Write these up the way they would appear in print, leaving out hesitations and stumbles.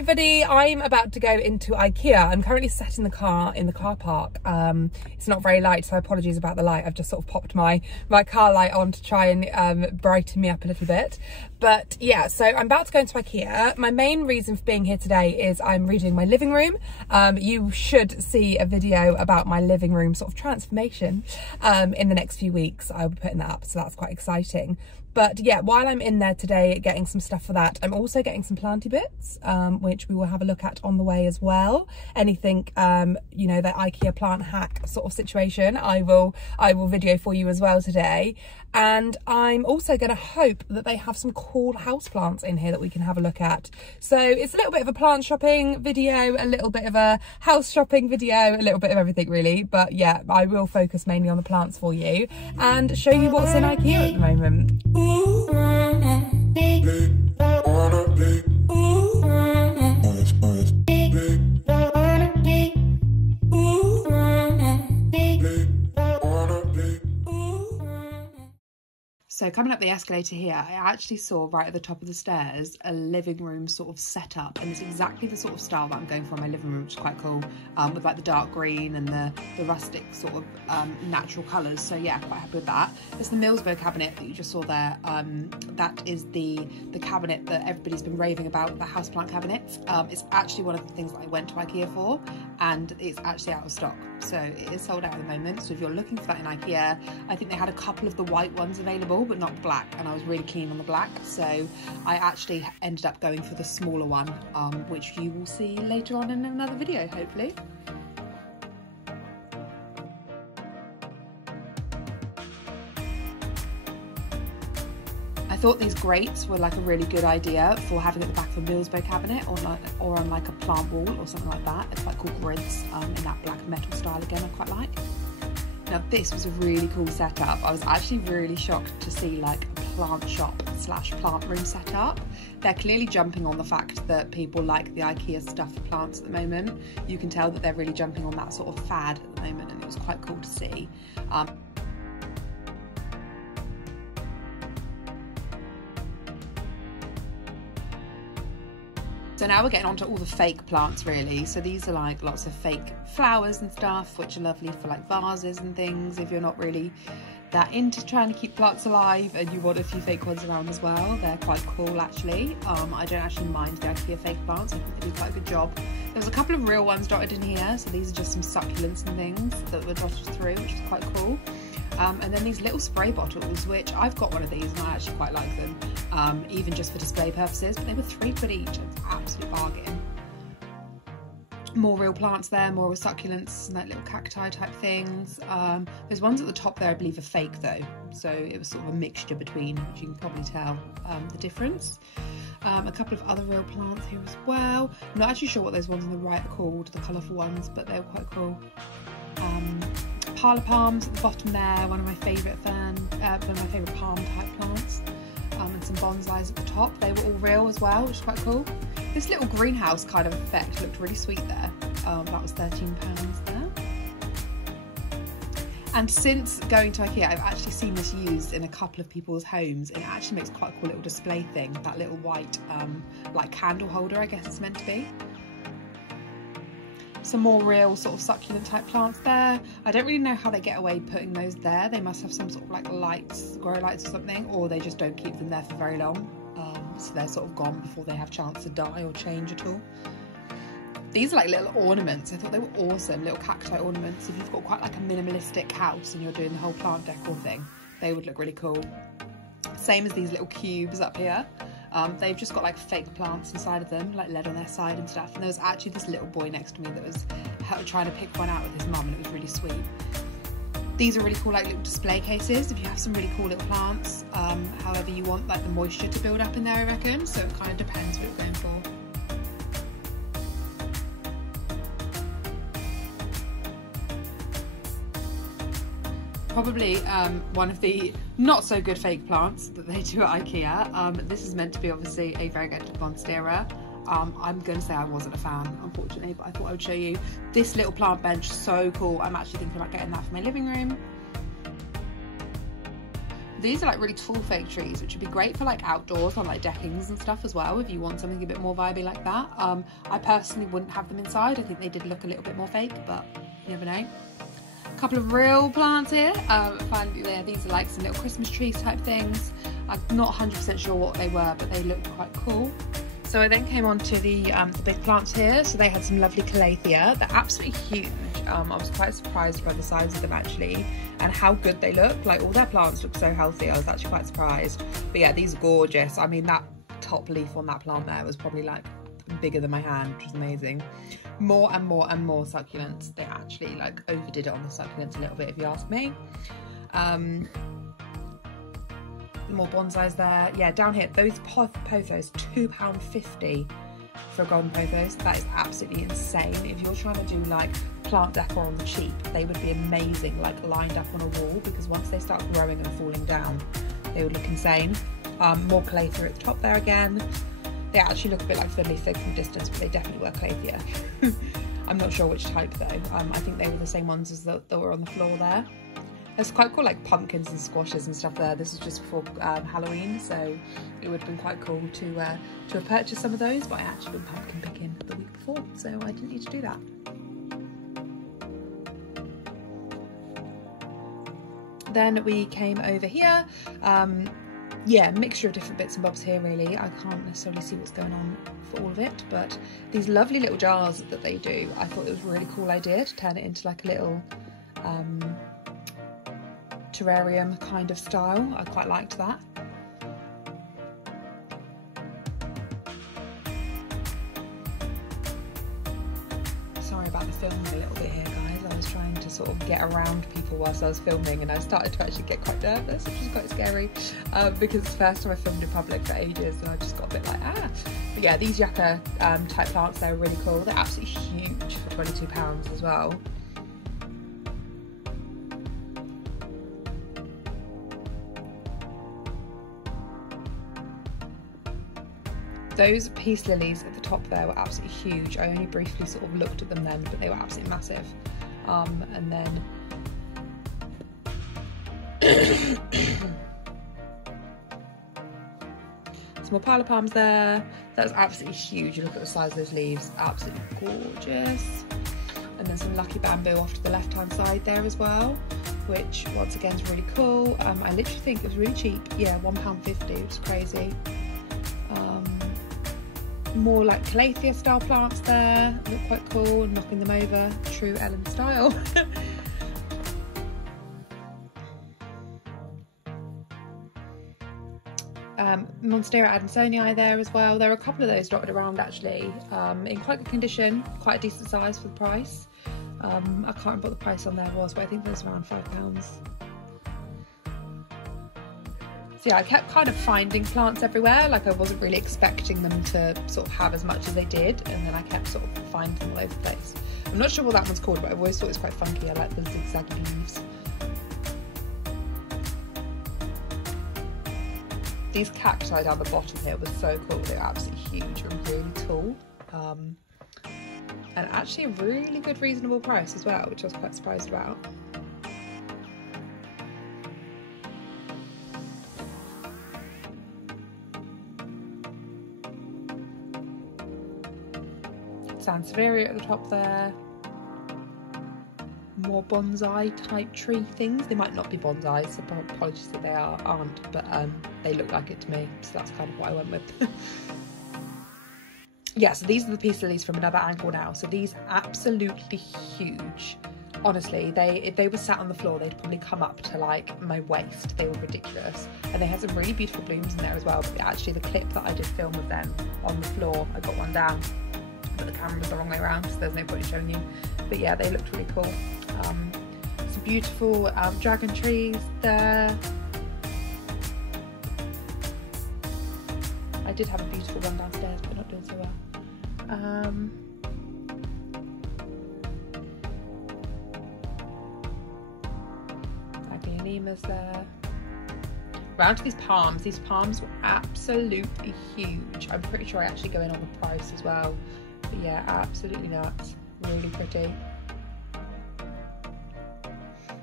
everybody, I'm about to go into IKEA. I'm currently sat in the car park. It's not very light, so apologies about the light. I've just sort of popped my car light on to try and brighten me up a little bit. But yeah, so I'm about to go into IKEA. My main reason for being here today is I'm redoing my living room. You should see a video about my living room sort of transformation in the next few weeks. I'll be putting that up, so that's quite exciting. But yeah, while I'm in there today getting some stuff for that, I'm also getting some planty bits, which we will have a look at on the way as well. Anything, you know, that IKEA plant hack sort of situation, I will video for you as well today. And I'm also going to hope that they have some cool house plants in here that we can have a look at. So it's a little bit of a plant shopping video, a little bit of a house shopping video, a little bit of everything really. But yeah, I will focus mainly on the plants for you and show you what's in IKEA at the moment. So coming up the escalator here, I actually saw right at the top of the stairs a living room sort of setup, and it's exactly the sort of style that I'm going for in my living room, which is quite cool, with like the dark green and the rustic sort of natural colours. So yeah, quite happy with that. It's the Millsbo cabinet that you just saw there. That is the cabinet that everybody's been raving about, the houseplant cabinet. It's actually one of the things that I went to IKEA for, and it's actually out of stock. So it is sold out at the moment. So if you're looking for that in IKEA, I think they had a couple of the white ones available, but not black, and I was really keen on the black, so I actually ended up going for the smaller one, which you will see later on in another video, hopefully. I thought these grates were like a really good idea for having at the back of a Millsbo cabinet, or on like a plant wall or something like that. It's quite cool grids in that black metal style again, I quite like. Now this was a really cool setup. I was actually really shocked to see like a plant shop / plant room setup. They're clearly jumping on the fact that people like the IKEA stuff for plants at the moment. You can tell that they're really jumping on that sort of fad at the moment, and it was quite cool to see. So now we're getting on to all the fake plants really. So these are like lots of fake flowers and stuff, which are lovely for like vases and things if you're not really that into trying to keep plants alive and you want a few fake ones around as well. They're quite cool actually. I don't actually mind the IKEA fake plants. I think they do quite a good job. There's a couple of real ones dotted in here. So these are just some succulents and things that were dotted through, which is quite cool. And then these little spray bottles, which I've got one of these and I actually quite like them, even just for display purposes, but they were £3 each. It's an absolute bargain. More real plants there, more succulents and like little cacti type things. There's ones at the top there I believe are fake though, so it was sort of a mixture between, which you can probably tell the difference. A couple of other real plants here as well. I'm not actually sure what those ones on the right are called, the colourful ones, but they're quite cool. Parlour palms at the bottom there, one of my favourite palm type plants, and some bonsais at the top. They were all real as well, which is quite cool. This little greenhouse kind of effect looked really sweet there. That was £13 there. And since going to IKEA, I've actually seen this used in a couple of people's homes, and it actually makes quite a cool little display thing. That little white like candle holder, I guess it's meant to be. Some more real sort of succulent type plants there. I don't really know how they get away putting those there. They must have some sort of like lights, grow lights or something, or they just don't keep them there for very long. So they're sort of gone before they have chance to die or change at all. These are like little ornaments. I thought they were awesome, little cacti ornaments. If you've got quite like a minimalistic house and you're doing the whole plant decor thing, they would look really cool. Same as these little cubes up here. They've just got like fake plants inside of them, like lead on their side and stuff. And there was actually this little boy next to me that was trying to pick one out with his mum, and it was really sweet. These are really cool like little display cases if you have some really cool little plants. However you want like the moisture to build up in there, I reckon. So it kind of depends what you're going for. Probably one of the not so good fake plants that they do at IKEA. This is meant to be obviously a variegated monstera. I'm going to say I wasn't a fan, unfortunately, but I thought I would show you. This little plant bench, so cool. I'm actually thinking about getting that for my living room. These are like really tall fake trees, which would be great for like outdoors on like deckings and stuff as well, if you want something a bit more vibey like that. I personally wouldn't have them inside. I think they did look a little bit more fake, but you never know. A couple of real plants here. Finally, these are like some little Christmas trees type things. I'm not 100% sure what they were, but they looked quite cool. So I then came on to the big plants here. So they had some lovely calathea. They're absolutely huge. I was quite surprised by the size of them actually, and how good they look. Like, all their plants look so healthy. I was actually quite surprised. But yeah, these are gorgeous. I mean, that top leaf on that plant there was probably like bigger than my hand, which was amazing. More and more and more succulents. They actually like overdid it on the succulents a little bit, if you ask me. More bonsais there. Yeah, down here, those pothos, £2.50 for a golden pothos. That is absolutely insane. If you're trying to do like plant decor on the cheap, they would be amazing, like lined up on a wall, because once they start growing and falling down, they would look insane. More calathea at the top there again. They actually look a bit like fiddly fig from distance, but they definitely were calathea. I'm not sure which type though. I think they were the same ones as that were on the floor there. It's quite cool, like pumpkins and squashes and stuff there. This was just before Halloween, so it would have been quite cool to have purchased some of those, but I actually been pumpkin picking the week before, so I didn't need to do that. Then we came over here. Yeah, mixture of different bits and bobs here really. I can't necessarily see what's going on for all of it, but these lovely little jars that they do, I thought it was a really cool idea to turn it into like a little terrarium kind of style. I quite liked that. Sorry about the filming a little bit here, guys. I was trying to sort of get around people whilst I was filming, and I started to actually get quite nervous, which is quite scary, because it's the first time I filmed in public for ages, and I just got a bit like, But yeah, these yucca type plants, they're really cool. They're absolutely huge for £22 as well. Those peace lilies at the top there were absolutely huge. I only briefly sort of looked at them then, but they were absolutely massive. And then some more pile of palms there. That was absolutely huge. You look at the size of those leaves, absolutely gorgeous. And then some lucky bamboo off to the left hand side there as well, which once again is really cool. I literally think it was really cheap. Yeah, £1.50, which is crazy. More like calathea style plants there, look quite cool, knocking them over, true Ellen style. Monstera adansonii there as well. There are a couple of those dotted around actually, in quite good condition, quite a decent size for the price. I can't remember what the price on there was, but I think it was around £5. So yeah, I kept kind of finding plants everywhere, like I wasn't really expecting them to sort of have as much as they did, and then I kept sort of finding them all over the place. I'm not sure what that one's called, but I've always thought it's quite funky. I like the zigzag leaves. These cacti down the bottom here were so cool. They were absolutely huge and really tall. And actually a really good reasonable price as well, which I was quite surprised about. Sansevieria at the top there. More bonsai type tree things. They might not be bonsai, so apologies that they aren't, but they look like it to me, so that's kind of what I went with. Yeah, so these are the peace lilies from another angle now. So these absolutely huge. Honestly, if they were sat on the floor, they'd probably come up to like my waist. They were ridiculous, and they had some really beautiful blooms in there as well. But actually, the clip that I did film of them on the floor, I got one down, but the camera was the wrong way around, so there's no point in showing you. But yeah, they looked really cool. Some beautiful dragon trees there. I did have a beautiful one downstairs, but not doing so well. Aglaonemas there. Round to these palms. These palms were absolutely huge. I'm pretty sure I actually go in on the price as well. But yeah, absolutely nuts. Really pretty.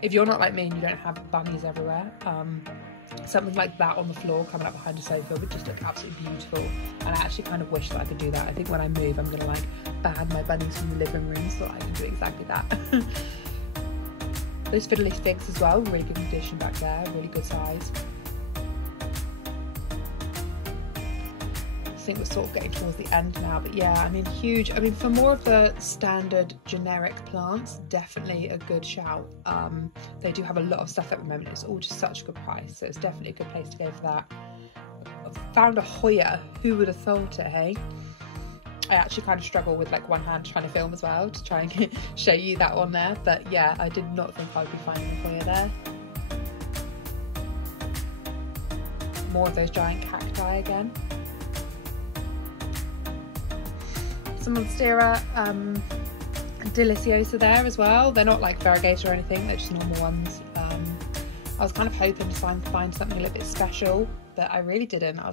If you're not like me and you don't have bunnies everywhere, something like that on the floor coming up behind a sofa would just look absolutely beautiful. And I actually kind of wish that I could do that. I think when I move, I'm gonna like ban my bunnies from the living room so I can do exactly that. Those fiddly figs as well, really good condition back there, really good size. I think we're sort of getting towards the end now, but yeah, I mean, huge. I mean, for more of the standard generic plants, definitely a good shout. They do have a lot of stuff at the moment. It's all just such a good price, so it's definitely a good place to go for that. I've found a Hoya. Who would have thought it, hey? I actually kind of struggle with like one hand trying to film as well to try and show you that one there, but yeah, I did not think I would be finding a Hoya there. More of those giant cacti again. Some Monstera Deliciosa there as well. They're not like variegated or anything, they're just normal ones. I was kind of hoping to find something a little bit special, but I really didn't. I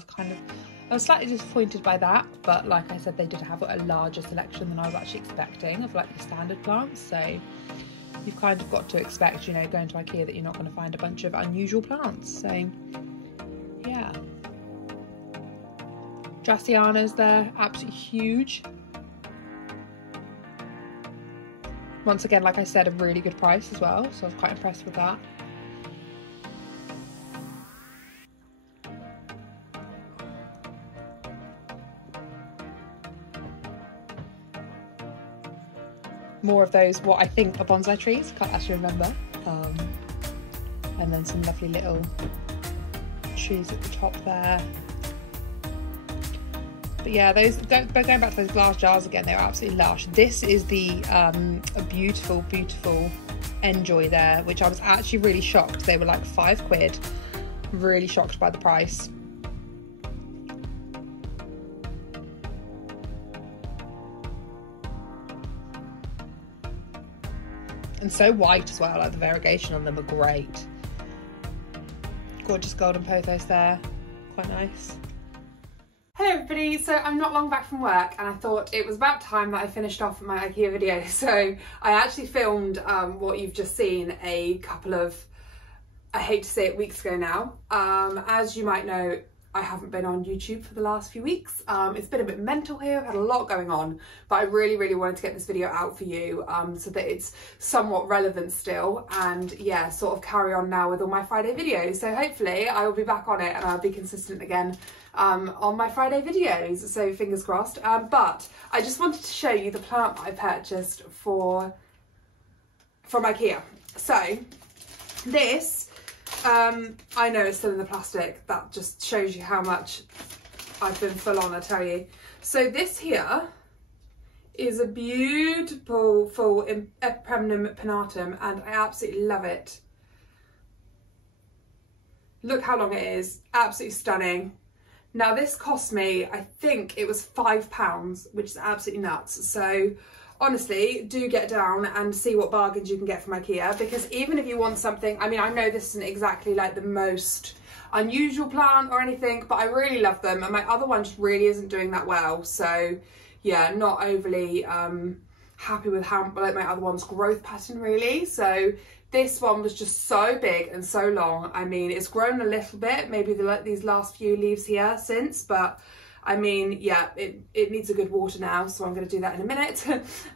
was slightly disappointed by that, but like I said, they did have a larger selection than I was actually expecting of like the standard plants. So you've kind of got to expect, you know, going to IKEA that you're not going to find a bunch of unusual plants. So yeah. Dracianas there, absolutely huge. Once again, like I said, a really good price as well, so I was quite impressed with that. More of those, what I think are bonsai trees, can't actually remember. And then some lovely little trees at the top there. But yeah, those, going back to those glass jars again, they were absolutely lush. This is the a beautiful, beautiful Enjoy there, which I was actually really shocked. They were like £5. Really shocked by the price. And so white as well, like the variegation on them are great. Gorgeous golden pothos there, quite nice. Hello everybody, so I'm not long back from work and I thought it was about time that I finished off my IKEA video. So I actually filmed what you've just seen a couple of, I hate to say it, weeks ago now. As you might know, I haven't been on YouTube for the last few weeks. It's been a bit mental here, I've had a lot going on, but I really wanted to get this video out for you so that it's somewhat relevant still, and yeah, sort of carry on now with all my Friday videos. So hopefully I will be back on it and I'll be consistent again on my Friday videos, so fingers crossed. But I just wanted to show you the plant that I purchased from IKEA. So this, I know it's still in the plastic, that just shows you how much I've been full on, I tell you. So this here is a beautiful full Epremnum pinnatum and I absolutely love it. Look how long it is, absolutely stunning. Now this cost me, I think it was £5, which is absolutely nuts. So honestly, do get down and see what bargains you can get from IKEA, because even if you want something, I mean, I know this isn't exactly like the most unusual plant or anything, but I really love them and my other one just really isn't doing that well. So yeah, not overly happy with how like my other one's growth pattern really. So this one was just so big and so long. I mean, it's grown a little bit, maybe these last few leaves here since, but I mean, yeah, it needs a good water now, so I'm going to do that in a minute.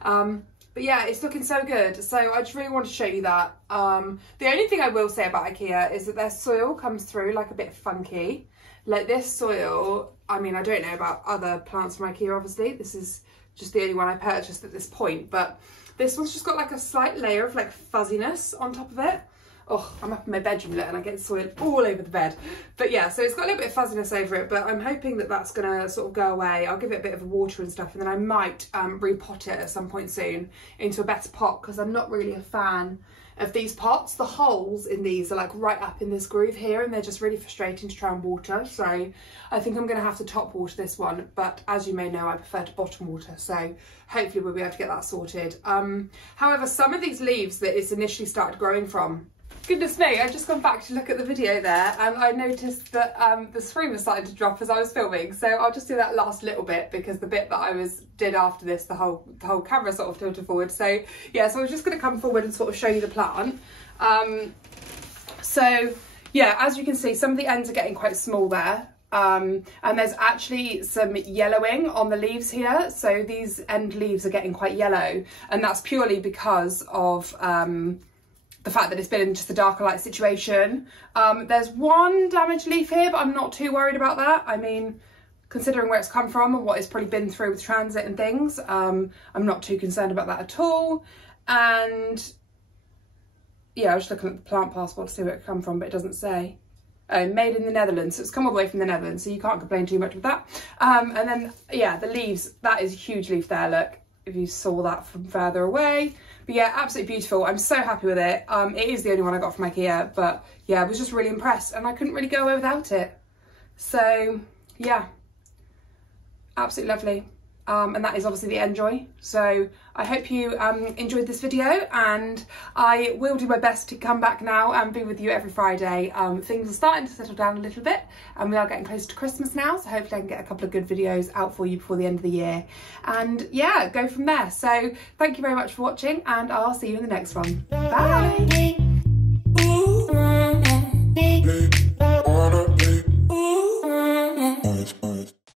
But yeah, it's looking so good. So I just really want to show you that. The only thing I will say about IKEA is that their soil comes through like a bit funky. Like this soil, I mean, I don't know about other plants from IKEA, obviously. This is just the only one I purchased at this point, but this one's just got like a slight layer of like fuzziness on top of it. Oh, I'm up in my bedroom and I get soil all over the bed. But yeah, so it's got a little bit of fuzziness over it, but I'm hoping that that's gonna sort of go away. I'll give it a bit of water and stuff, and then I might repot it at some point soon into a better pot, because I'm not really a fan of these pots. The holes in these are like right up in this groove here, and they're just really frustrating to try and water. So I think I'm gonna have to top water this one, but as you may know, I prefer to bottom water. So hopefully we'll be able to get that sorted. However, some of these leaves that it's initially started growing from, goodness me, I've just gone back to look at the video there and I noticed that the screen was starting to drop as I was filming. So I'll just do that last little bit, because the bit that I did after this, the whole camera sort of tilted forward. So yeah, so I was just going to come forward and sort of show you the plant. So yeah, as you can see, some of the ends are getting quite small there. And there's actually some yellowing on the leaves here. So these end leaves are getting quite yellow, and that's purely because of the fact that it's been in just a darker light situation. There's one damaged leaf here, but I'm not too worried about that. I mean, considering where it's come from and what it's probably been through with transit and things, I'm not too concerned about that at all. And yeah, I was just looking at the plant passport to see where it come from, but it doesn't say. Oh, made in the Netherlands. So it's come all the way from the Netherlands, so you can't complain too much with that. And then, yeah, the leaves, that is a huge leaf there, look, if you saw that from further away. But yeah, absolutely beautiful. I'm so happy with it. It is the only one I got from IKEA, but yeah, I was just really impressed, and I couldn't really go away without it. So yeah, absolutely lovely. And that is obviously the Enjoy. So I hope you enjoyed this video, and I will do my best to come back now and be with you every Friday. Things are starting to settle down a little bit, and we are getting close to Christmas now, so hopefully I can get a couple of good videos out for you before the end of the year, and yeah, go from there. So thank you very much for watching, and I'll see you in the next one. Bye.